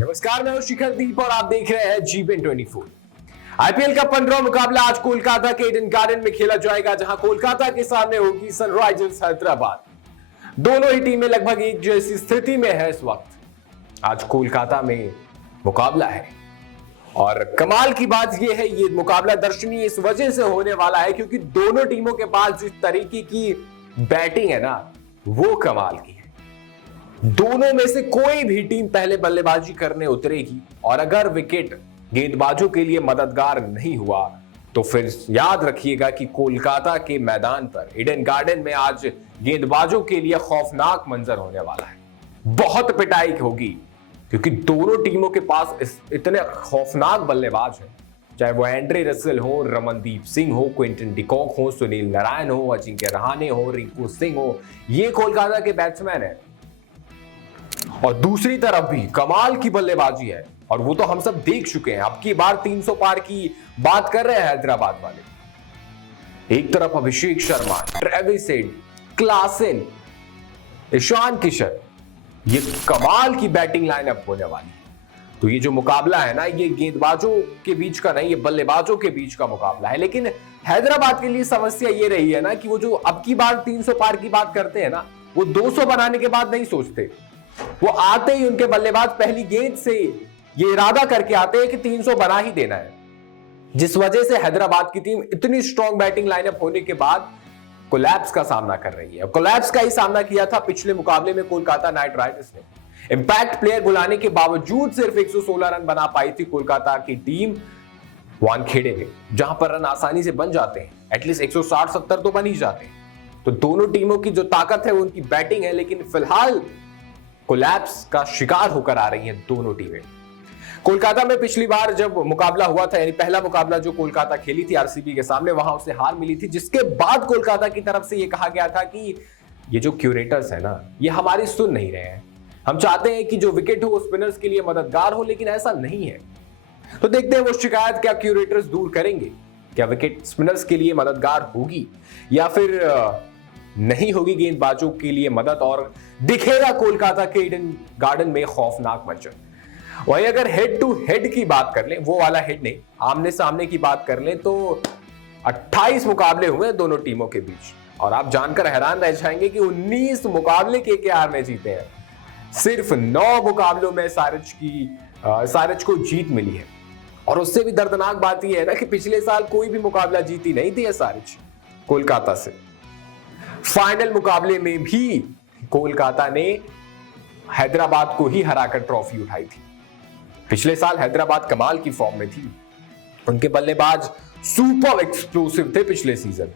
नमस्कार, मैं हूं शिखर दीप और आप देख रहे हैं GBN24। आईपीएल का 15वां मुकाबला आज कोलकाता के ईडन गार्डन में खेला जाएगा, जहां कोलकाता के सामने होगी सनराइजर्स हैदराबाद। दोनों ही टीमें लगभग एक जैसी स्थिति में है इस वक्त। आज कोलकाता में मुकाबला है और कमाल की बात यह है, ये मुकाबला दर्शनीय इस वजह से होने वाला है क्योंकि दोनों टीमों के पास जिस तरीके की बैटिंग है ना, वो कमाल की है। दोनों में से कोई भी टीम पहले बल्लेबाजी करने उतरेगी और अगर विकेट गेंदबाजों के लिए मददगार नहीं हुआ तो फिर याद रखिएगा कि कोलकाता के मैदान पर ईडन गार्डन में आज गेंदबाजों के लिए खौफनाक मंजर होने वाला है। बहुत पिटाई होगी क्योंकि दोनों टीमों के पास इतने खौफनाक बल्लेबाज हैं, चाहे वो एंड्रे रसेल हो, रमनदीप सिंह हो, क्विंटन डिकॉक हो, सुनील नारायण हो, अजिंक्य रहाणे हो, रिंकू सिंह हो। ये कोलकाता के बैट्समैन है और दूसरी तरफ भी कमाल की बल्लेबाजी है और वो तो हम सब देख चुके हैं। अब की बार 300 पार की बात कर रहे हैं हैदराबाद वाले। एक तरफ Abhishek Sharma, Travis Head, Klaasen, Ishan Kishan, ये कमाल की बैटिंग लाइनअप होने वाली है। तो ये जो मुकाबला है ना, ये गेंदबाजों के बीच का नहीं, ये बल्लेबाजों के बीच का मुकाबला है। लेकिन हैदराबाद के लिए समस्या ये रही है ना कि वो जो अब की बार 300 पार की बात करते हैं ना, वो 200 बनाने के बाद नहीं सोचते। वो आते ही उनके बल्लेबाज पहली गेंद से ये इरादा करके आते हैं कि 300 बना ही देना है, जिस वजह से हैदराबाद की टीम इतनी स्ट्रॉन्ग बैटिंग लाइनअप होने के बाद कोलैप्स का सामना कर रही है। कोलैप्स का ही सामना किया था पिछले मुकाबले में कोलकाता नाइट राइडर्स ने। इंपैक्ट प्लेयर बुलाने के बावजूद सिर्फ 116 रन बना पाई थी कोलकाता की टीम वानखेड़े में, जहां पर रन आसानी से बन जाते हैं। एटलीस्ट 160-70 तो बन ही जाते हैं। तो दोनों टीमों की जो ताकत है वो उनकी बैटिंग है, लेकिन फिलहाल कोलैप्स का शिकार होकर आ रही हैं दोनों टीमें। कोलकाता में पिछली बार जब मुकाबला हुआ था, यानी पहला मुकाबला जो कोलकाता खेली थी आरसीबी के सामने, वहां उसे हार मिली थी, जिसके बाद कोलकाता की तरफ से यह कहा गया था कि ये जो क्यूरेटर्स है ना, ये हमारी सुन नहीं रहे हैं। हम चाहते हैं कि जो विकेट हो वो स्पिनर्स के लिए मददगार हो, लेकिन ऐसा नहीं है। तो देखते हैं वो शिकायत क्या क्यूरेटर्स दूर करेंगे। क्या विकेट स्पिनर्स के लिए मददगार होगी या फिर नहीं होगी गेंदबाजों के लिए मदद, और दिखेगा कोलकाता के ईडन गार्डन में खौफनाक मंजर। वहीं अगर हेड टू हेड की बात कर लें, वो वाला हेड नहीं, आमने सामने की बात कर लें, तो 28 मुकाबले हुए हैं दोनों टीमों के बीच और आप जानकर हैरान रह जाएंगे कि 19 मुकाबले केकेआर ने जीते हैं। सिर्फ 9 मुकाबलों में सारिच को जीत मिली है। और उससे भी दर्दनाक बात यह है ना कि पिछले साल कोई भी मुकाबला जीती नहीं थी सारिच कोलकाता से। फाइनल मुकाबले में भी कोलकाता ने हैदराबाद को ही हराकर ट्रॉफी उठाई थी। पिछले साल हैदराबाद कमाल की फॉर्म में थी, उनके बल्लेबाज सुपर एक्सप्लोसिव थे पिछले सीजन,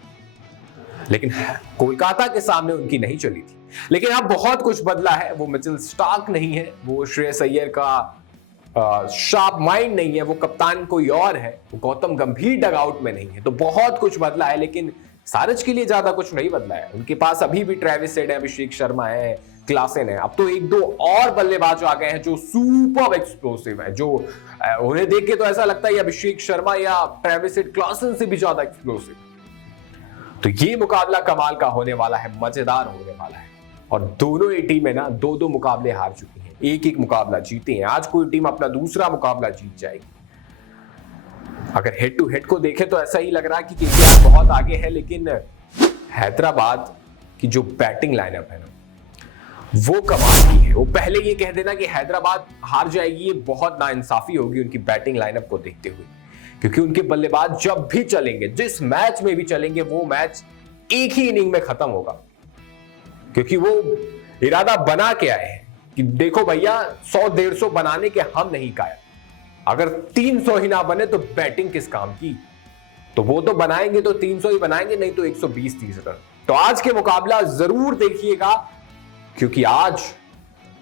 लेकिन कोलकाता के सामने उनकी नहीं चली थी। लेकिन अब बहुत कुछ बदला है। वो मिचेल स्टार्क नहीं है, वो श्रेयस अय्यर का शार्प माइंड नहीं है, वो कप्तान कोई और है, वो गौतम गंभीर डगआउट में नहीं है। तो बहुत कुछ बदला है, लेकिन सारिच के लिए ज्यादा कुछ नहीं बदला है। उनके पास अभी भी ट्रेविस हेड है, अभिषेक शर्मा है, क्लासेन है। अब तो एक दो और बल्लेबाज आ गए हैं जो सुपर एक्सप्लोसिव है, जो उन्हें देख के तो ऐसा लगता है अभिषेक शर्मा या ट्रेविस हेड क्लासेन से भी ज्यादा एक्सप्लोसिव। तो ये मुकाबला कमाल का होने वाला है, मजेदार होने वाला है। और दोनों ही टीमें ना 2-2 मुकाबले हार चुकी हैं, एक-एक मुकाबला जीते हैं। आज कोई टीम अपना दूसरा मुकाबला जीत जाएगी। अगर हेड टू हेड को देखें तो ऐसा ही लग रहा है कि केकेआर बहुत आगे है, लेकिन हैदराबाद की जो बैटिंग लाइनअप है ना, वो कमाल की है। वो पहले ये कह देना कि हैदराबाद हार जाएगी, ये बहुत नाइंसाफी होगी उनकी बैटिंग लाइनअप को देखते हुए, क्योंकि उनके बल्लेबाज जब भी चलेंगे, जिस मैच में भी चलेंगे, वो मैच एक ही इनिंग में खत्म होगा, क्योंकि वो इरादा बना के आए हैं कि देखो भैया 100-150 बनाने के हम नहीं कायल। अगर 300 ही ना बने तो बैटिंग किस काम की। तो वो तो बनाएंगे तो 300 ही बनाएंगे, नहीं तो 120-130 रन। तो आज के मुकाबला जरूर देखिएगा, क्योंकि आज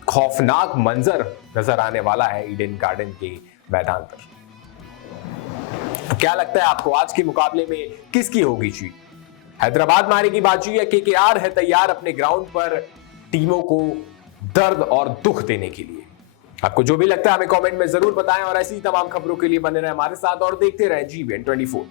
खौफनाक मंजर नजर आने वाला है ईडन गार्डन के मैदान पर। क्या लगता है आपको, आज के मुकाबले में किसकी होगी जीत? हैदराबाद मारेगी बाजी या केकेआर है तैयार अपने ग्राउंड पर टीमों को दर्द और दुख देने के लिए? आपको जो भी लगता है हमें कमेंट में जरूर बताएं और ऐसी ही तमाम खबरों के लिए बने रहे हमारे साथ और देखते रहे GBN24।